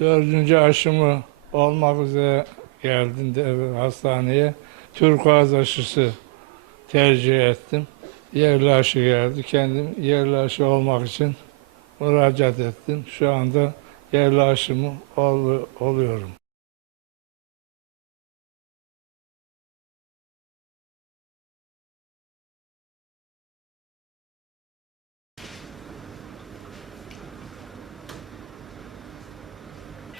Dördüncü aşımı olmak üzere geldim de hastaneye. Turkuaz aşısı tercih ettim. Yerli aşı geldi. Kendim yerli aşı olmak için müracaat ettim. Şu anda yerli aşımı ol- oluyorum.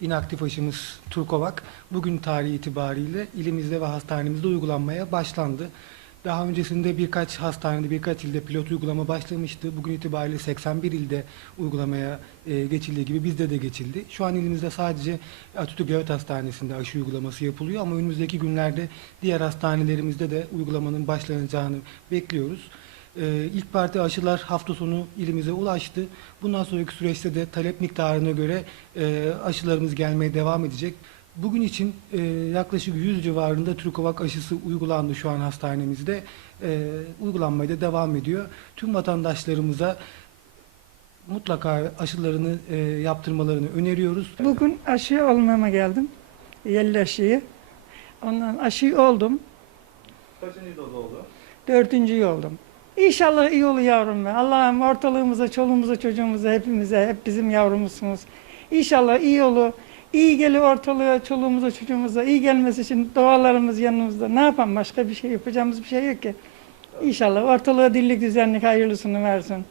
inaktif aşımız Turkovak bugün tarihi itibariyle ilimizde ve hastanemizde uygulanmaya başlandı. Daha öncesinde birkaç hastanede, birkaç ilde pilot uygulama başlamıştı. Bugün itibariyle 81 ilde uygulamaya e, geçildiği gibi bizde de geçildi. Şu an ilimizde sadece Atatürk Devlet Hastanesi'nde aşı uygulaması yapılıyor ama önümüzdeki günlerde diğer hastanelerimizde de uygulamanın başlanacağını bekliyoruz. Ee, ilk parti aşılar hafta sonu ilimize ulaştı. Bundan sonraki süreçte de talep miktarına göre e, aşılarımız gelmeye devam edecek. Bugün için e, yaklaşık 100 civarında Türkovak aşısı uygulandı şu an hastanemizde. E, uygulanmaya da devam ediyor. Tüm vatandaşlarımıza mutlaka aşılarını e, yaptırmalarını öneriyoruz. Bugün aşı olmama geldim. Yerli aşıyı. Ondan aşı oldum. Kaçıncı doz oldu? Dördüncü oldum. İnşallah iyi olur yavrum. Allah'ım ortalığımıza, çoluğumuza, çocuğumuza, hepimize, hep bizim yavrumuzsunuz. İnşallah iyi olur. İyi gelir ortalığa, çoluğumuza, çocuğumuza. iyi gelmesi için dualarımız yanımızda. Ne yapalım? Başka bir şey yapacağımız bir şey yok ki. İnşallah ortalığa dillik düzenlik hayırlısını versin.